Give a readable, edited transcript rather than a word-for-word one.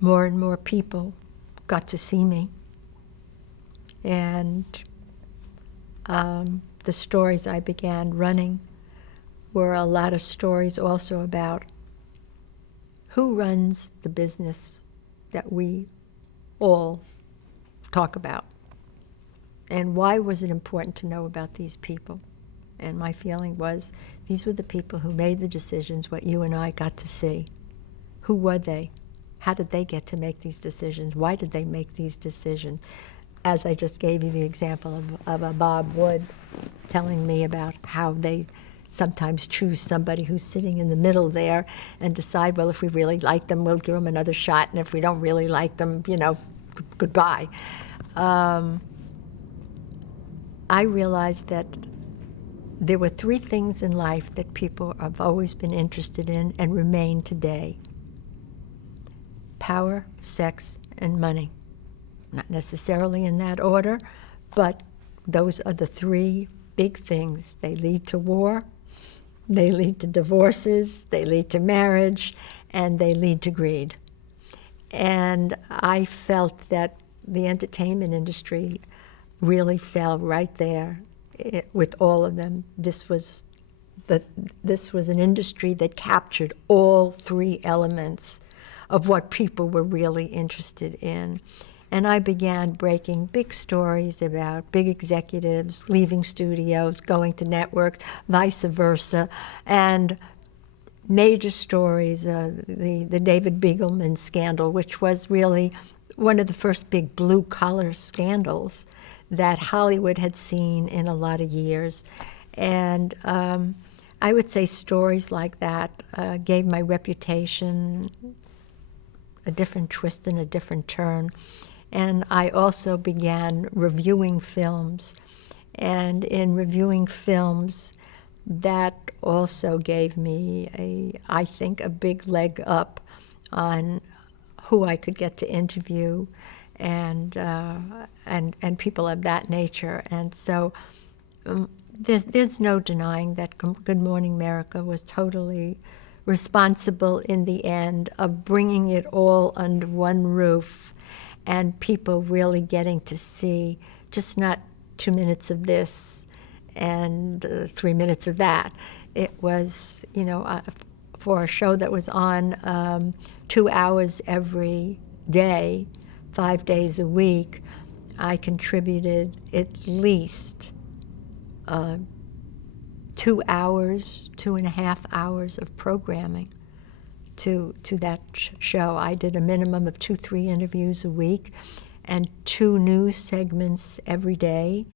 more and more people got to see me. And the stories I began running were a lot of stories also about who runs the business that we all talk about, and why was it important to know about these people. And my feeling was these were the people who made the decisions, what you and I got to see. Who were they? How did they get to make these decisions? Why did they make these decisions? As I just gave you the example of a Bob Wood telling me about how they sometimes choose somebody who's sitting in the middle there and decide, well, if we really like them, we'll give them another shot, and if we don't really like them, goodbye. I realized that there were three things in life that people have always been interested in and remain today: power, sex, and money. Not necessarily in that order, but those are the three big things. They lead to war, they lead to divorces, they lead to marriage, and they lead to greed. And I felt that the entertainment industry really fell right there with all of them. This was an industry that captured all three elements of what people were really interested in. And I began breaking big stories about big executives leaving studios, going to networks, vice versa, and major stories, the David Begelman scandal, which was really one of the first big blue-collar scandals that Hollywood had seen in a lot of years. And I would say stories like that gave my reputation a different twist and a different turn. And I also began reviewing films. And in reviewing films, that also gave me, I think, a big leg up on who I could get to interview and people of that nature. And so there's no denying that Good Morning America was totally responsible in the end of bringing it all under one roof and people really getting to see just not 2 minutes of this and 3 minutes of that. It was, for a show that was on 2 hours every day, 5 days a week, I contributed at least 2 hours, 2.5 hours of programming to that show. I did a minimum of 2-3 interviews a week and 2 news segments every day.